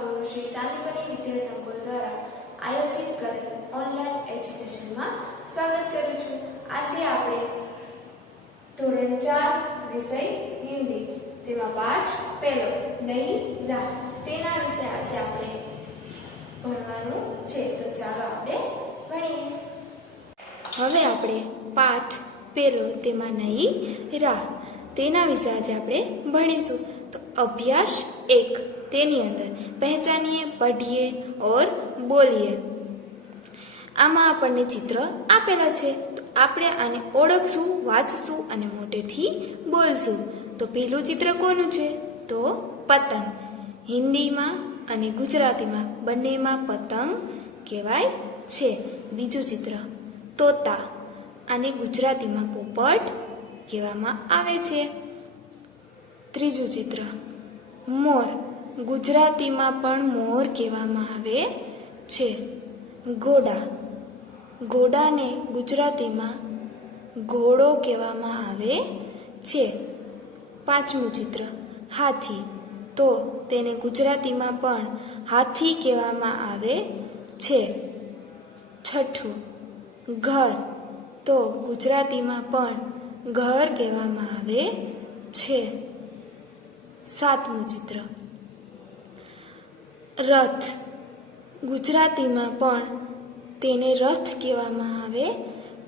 સૌનું શ્રી શાંતિપની વિદ્યા સંકુલ દ્વારા આયોજિત કરેલ ઓનલાઈન એજ્યુકેશનમાં સ્વાગત કરું છું। આજે આપણે ધોરણ 4 વિષય હિન્દી તેમાં પાઠ પહેલો નઈ રાહ તેના વિશે આજે આપણે ભણવાનું છે। તો ચાલો આપણે ભણીએ। હવે આપણે પાઠ પહેલો તેમાં નઈ રાહ તેના વિશે આજે આપણે ભણીશું। तो अभ्यास 1 तेनी अंदर पहचानिए, पढ़िए और बोलिए। आमा आपने चित्र आपेला छे तो आपणे आने ओळखशुं, वांचशुं अने मोटेथी बोलशुं। तो पहेलुं चित्र कोनुं छे? तो पतंग। हिंदी में अने गुजराती में बंने में पतंग कहेवाय छे। बीजुं चित्र तोता, आने गुजराती में पोपट कहेवामां आवे छे। त्रीजું चित्र मोर, गुजराती में पण मोर कहेवामां आवे छे। घोड़ा, घोड़ा ने गुजराती में घोड़ो कहेवामां आवे छे। पांचमुं चित्र हाथी, तो तेने गुजराती में पण हाथी कहेवामां आवे छे। छठुं घर, तो गुजराती में पण घर कहेवामां आवे छे। सातमुं चित्र रथ, गुजराती में पण तेने रथ कहेवामां आवे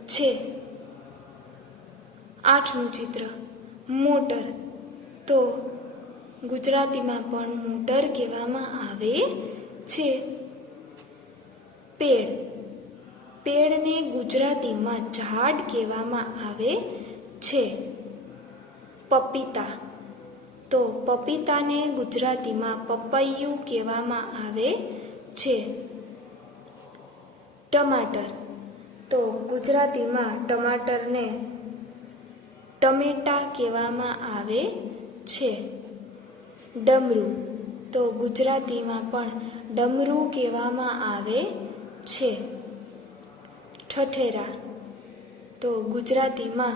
छे। आठमुं चित्र मोटर, तो गुजराती में पण मोटर कहेवामां आवे छे। पेड़, पेड़ ने गुजराती में झाड़ कहेवामां आवे छे। पपीता, तो पपीता ने गुजराती में पपैયું कहेवामां आवे छे। टमाटर, तो गुजराती में टमाटर ने टमेटा कहेवामां आवे छे। डमरू, तो गुजराती में पण डमरू कहेवामां आवे छे। ठठेरा, तो गुजराती में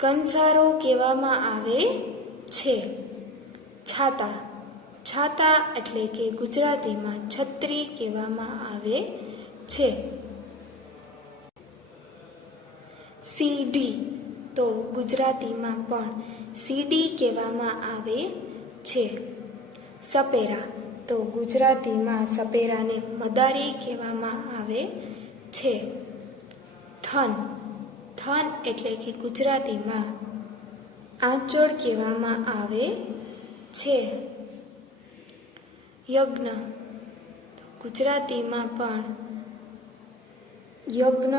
कंसारो कहेवामां आवे छे। छाता, छाता एटले के गुजराती में छतरी कहेवामां आवे छे। सीढ़ी, तो गुजराती में पण सीढ़ी कहेवामां आवे छे। सपेरा, तो गुजराती में सपेरा ने मदारी कहेवामां आवे छे। थन, थन एटले कि गुजराती में आंचोड़ कहेवामां आवे छे। यज्ञ, गुजराती में पण यज्ञ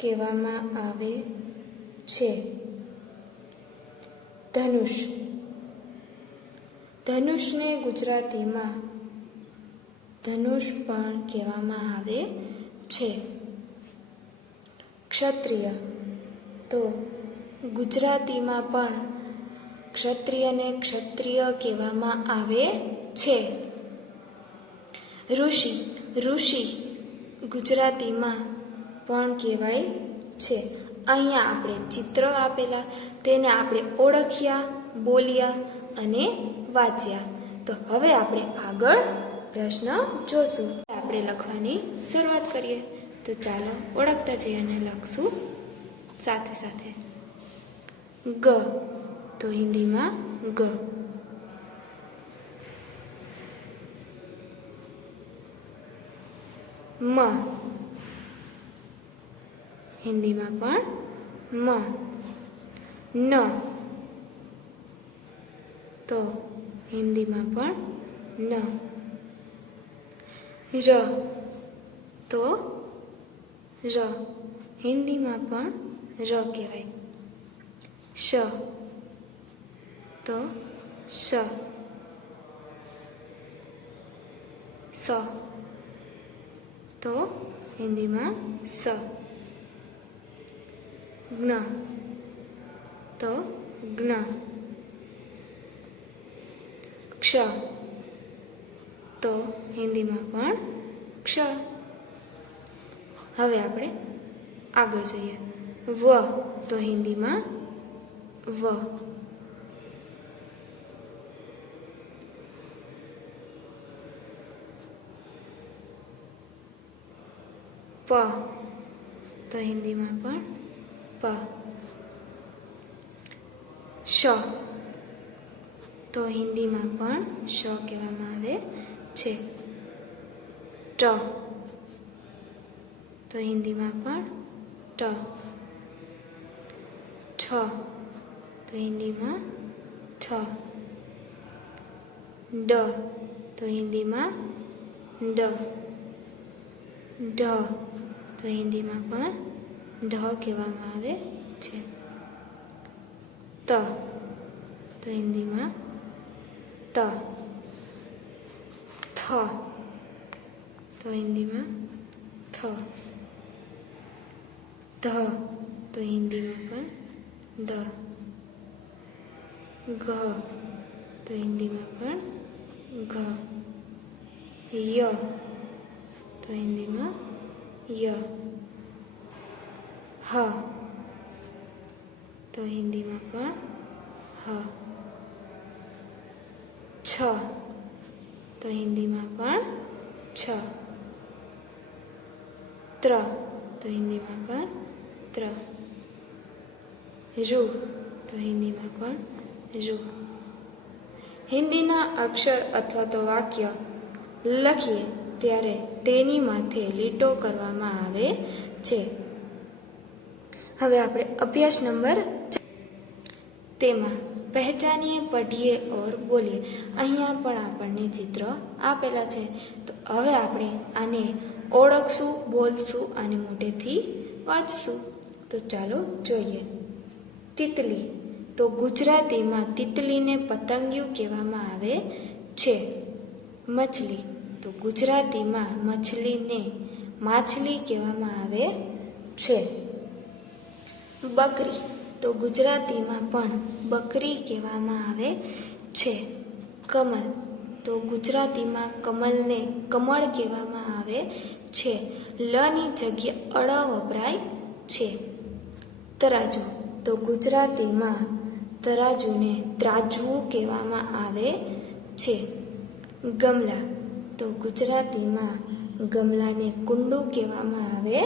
कहेवामां आवे छे। धनुष, धनुष ने गुजराती में धनुष पण कहेवामां आवे छे। क्षत्रिय, तो गुजराती में पण क्षत्रिय ने क्षत्रिय कहेवामां आवे छे। ऋषि, ऋषि गुजराती में पण कहेवाय छे। अहींया आपणे चित्र आपेला तेने आपणे ओळख्या, बोल्या अने वाच्या। तो हवे आपणे आगळ प्रश्न जोशुं। आपणे लखवानी शरूआत करीए। तो चालो ओळखता जईए अने लखशुं साथे साथे। ग, तो हिंदी में ग। म, हिंदी में पण म। न, तो हिंदी में पण न। र, तो र, हिंदी में पण र कहेवाय। श, तो श। स, तो हिंदी में स। ज्ञ, तो ज्ञ। क्ष, तो हिंदी में पण क्ष। हवे आपणे आगळ जईए। व, तो हिंदी में व। પ તો હિન્દીમાં પણ પ. શ તો હિન્દીમાં પણ શ કહેવામાં આવે છે. ટ તો હિન્દીમાં પણ ટ. ઠ તો હિન્દીમાં ઠ. ડ તો હિન્દીમાં ડ. ઢ તો હિન્દીમાં પણ ઢ કહેવામાં આવે છે. ત તો હિન્દીમાં ત. થ તો હિન્દીમાં થ. ધ તો હિન્દીમાં પણ ધ. ઘ તો હિન્દીમાં પણ ઘ. ય તો હિન્દીમાં ય. હ તો હિન્દીમાં પણ હ. છ તો હિન્દીમાં પણ છ. ત્ર તો હિન્દીમાં પણ ત્ર. રૂ તો હિન્દીમાં પણ રૂ. હિન્દીના અક્ષર અથવા તો વાક્ય લખીએ ત્યારે તેની માથે લીટો કરવામાં આવે છે. હવે આપણે અભ્યાસ નંબર તેમાં પહેચાનીએ, પઢીએ ઓર બોલીએ. અહીંયા પણ આપણને ચિત્ર આપેલા છે. તો હવે આપણે આને ઓળખશું, બોલશું અને મોઢેથી વાંચશું. તો ચાલો જોઈએ. તિતલી તો ગુજરાતીમાં તિતલીને પતંગિયું કહેવામાં આવે છે. મછલી તો ગુજરાતીમાં મછલીને માછલી કહેવામાં આવે છે. બકરી તો ગુજરાતીમાં પણ બકરી કહેવામાં આવે છે. કમળ તો ગુજરાતીમાં કમળને કમળ કહેવામાં આવે છે. લની જગ્યાએ અળ વપરાય છે. તરાજુ તો ગુજરાતીમાં તરાજુને ત્રાજવું કહેવામાં આવે છે. ગમલા તો ગુજરાતીમાં ગમલાને કુંડું કહેવામાં આવે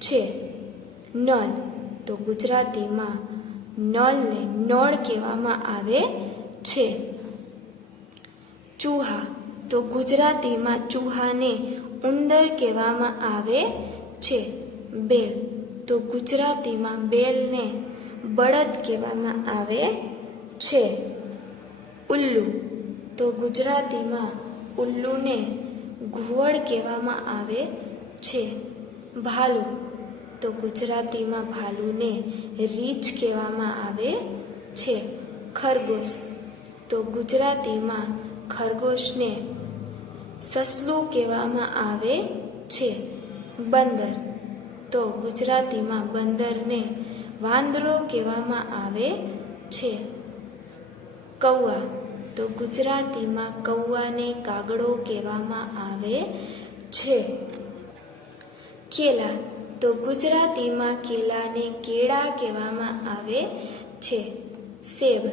છે. નળ તો ગુજરાતીમાં નળને નળ કહેવામાં આવે છે. ચૂહા તો ગુજરાતીમાં ચૂહાને ઉંદર કહેવામાં આવે છે. બેલ તો ગુજરાતીમાં બેલને બળદ કહેવામાં આવે છે. ઉલ્લુ તો ગુજરાતીમાં ઉલ્લુને ઘુવડ કહેવામાં આવે છે. ભાલુ તો ગુજરાતીમાં ભાલુને રીંછ કહેવામાં આવે છે. ખરગોશ તો ગુજરાતીમાં ખરગોશને સસલું કહેવામાં આવે છે. બંદર તો ગુજરાતીમાં બંદરને વાંદરો કહેવામાં આવે છે. કૌવા તો ગુજરાતીમાં કૌવાને કાગડો કહેવામાં આવે છે. કેલા તો ગુજરાતીમાં કેલાને કેળા કહેવામાં આવે છે. સેબ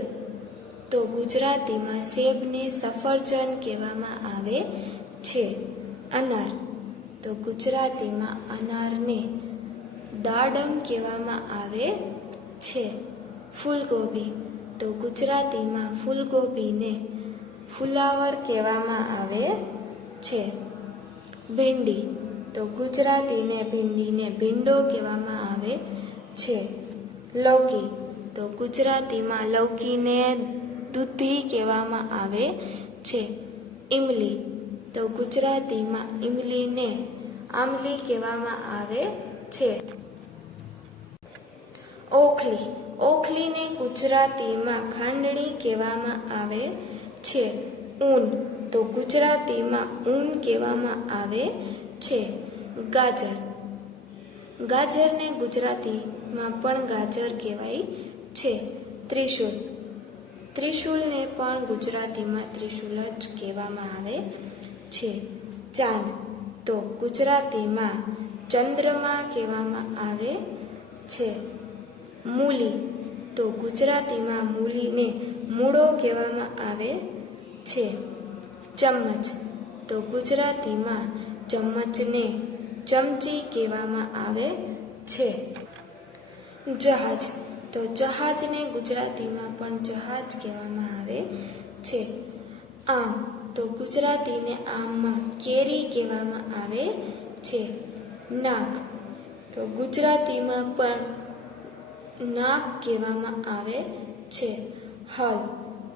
તો ગુજરાતીમાં સેબને સફરજન કહેવામાં આવે છે. અનાર તો ગુજરાતીમાં અનારને દાડમ કહેવામાં આવે છે. ફૂલગોબી તો ગુજરાતીમાં ફૂલગોબીને ફુલાવર કહેવામાં આવે છે. ભીંડી તો ગુજરાતીને ભીંડીને ભીંડો કહેવામાં આવે છે. લૌકી તો ગુજરાતીમાં લૌકીને દૂધી કહેવામાં આવે છે. ઈમલી તો ગુજરાતીમાં ઈમલીને આંબલી કહેવામાં આવે છે. ઓખલી ઓખલીને ગુજરાતીમાં ખાંડણી કહેવામાં આવે છે. ઊન તો ગુજરાતીમાં ઊન કહેવામાં આવે છે. ગાજર ગાજરને ગુજરાતીમાં પણ ગાજર કહેવાય છે. ત્રિશુલ ત્રિશુલને પણ ગુજરાતીમાં ત્રિશુલ જ કહેવામાં આવે છે. ચાંદ તો ગુજરાતીમાં ચંદ્રમા કહેવામાં આવે છે. મૂલી તો ગુજરાતીમાં મૂલીને મૂળો કહેવામાં આવે છે. ચમચ તો ગુજરાતીમાં ચમચને ચમચી કહેવામાં આવે છે. જહાજ, તો જહાજને ગુજરાતીમાં પણ જહાજ કહેવામાં આવે છે. આમ, તો ગુજરાતીને આમમાં કેરી કહેવામાં આવે છે. નાક, તો ગુજરાતીમાં પણ નાક કહેવામાં આવે છે. હલ,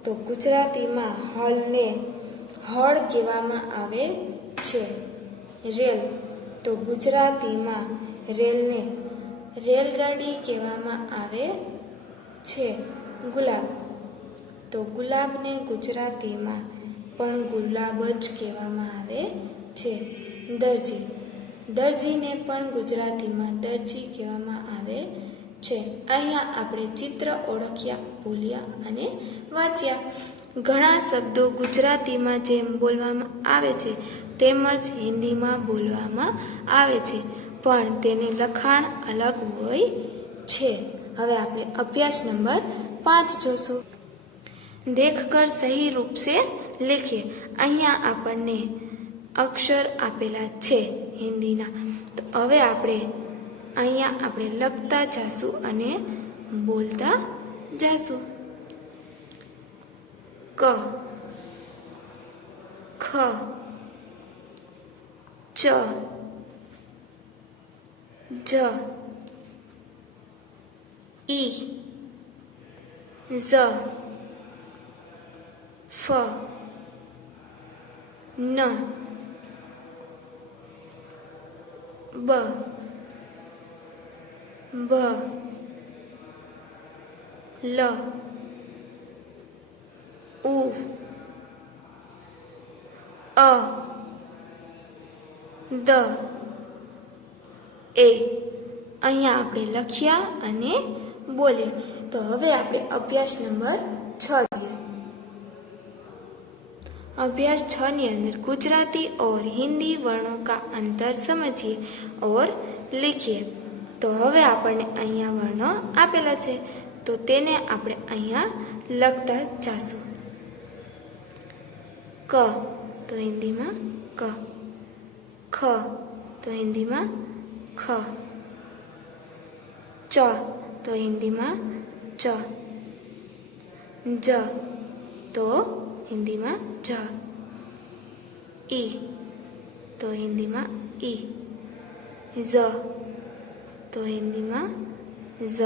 તો ગુજરાતીમાં હલને હળ કહેવામાં આવે છે. રેલ, તો ગુજરાતીમાં રેલને રેલગાડી કહેવામાં આવે છે. ગુલાબ, તો ગુલાબને ગુજરાતીમાં પણ ગુલાબ જ કહેવામાં આવે છે. દરજી, દરજીને પણ ગુજરાતીમાં દરજી કહેવામાં આવે છે. અહીંયા આપણે ચિત્ર ઓળખ્યા, બોલ્યા અને વાંચ્યા. ઘણા શબ્દો ગુજરાતીમાં જેમ બોલવામાં આવે છે તેમજ હિન્દીમાં બોલવામાં આવે છે, પણ તેને લખાણ અલગ હોય છે. હવે આપણે અભ્યાસ નંબર 5 જોશું. દેખકર સહી રૂપ સે લીખીએ. અહીંયા આપણને અક્ષર આપેલા છે હિન્દીના. તો હવે અહીંયા આપણે લખતા જાશું અને બોલતા જાશું. ક, ખ, ચ, જ, ઈ, ઝ, ફ, ન, બ, ભ, લ, ઉ, અ, દ, એ. અહીંયા આપણે લખ્યા અને બોલ્યા. તો હવે આપણે અભ્યાસ નંબર 6 જોઈએ. अभ्यास 6 ની અંદર गुजराती और हिंदी वर्णों का अंतर समझिए और लिखिए. તો હવે આપણને અહીંયા વર્ણો આપેલા છે તો તેને આપણે અહીંયા લખતા જાશું. ક, તો હિન્દીમાં ક. ખ, તો હિન્દીમાં ખ. ચ, તો હિન્દીમાં ચ. જ, તો હિન્દીમાં જ. ઈ, તો હિન્દીમાં ઈ. ઝ, તો હિન્દીમાં ઝ.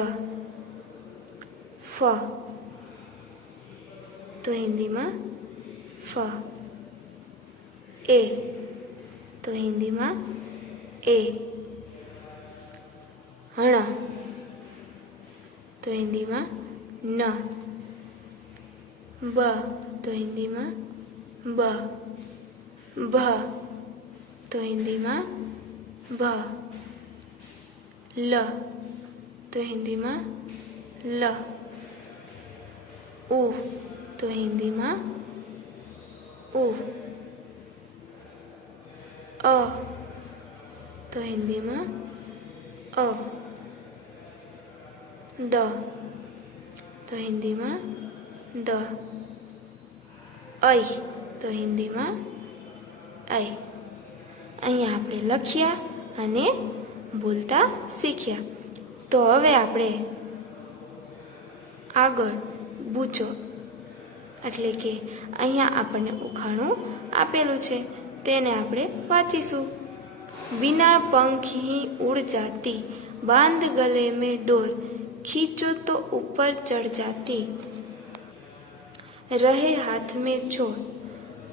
ફ, તો હિન્દીમાં ફ. એ, તો હિન્દીમાં એ. હણ, તો હિન્દીમાં ન. બ, તો હિન્દીમાં બ. ભ, તો હિન્દીમાં ભ. લ, તો હિન્દીમાં લ. ઉ, તો હિન્દીમાં ઉ. અ, તો હિન્દીમાં અ. દ, તો હિન્દીમાં દ. ઐ, તો હિન્દીમાં ઐ. અહીંયા આપણે લખ્યા અને બોલતા શીખ્યા. તો હવે આપણે આગળ બૂચો એટલે કે અહીંયા આપણને ઉખાણું આપેલું છે તેને આપણે વાંચીશું. बिना पंख ही उड़ जाती, बांध गले में डोर, खींचो तो ऊपर चढ़ जाती, રહે હાથ મેં ચોર.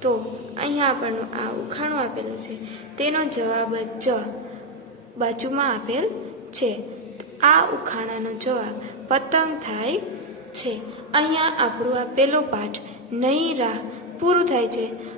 તો અહીંયા આપણને આ ઉખાણું આપેલું છે તેનો જવાબ જ બાજુમાં આપેલ છે. આ ઉખાણાનો જવાબ પતંગ થાય છે. અહીંયા આપણું આ પહેલો પાઠ નહીં રાહ પૂરું થાય છે.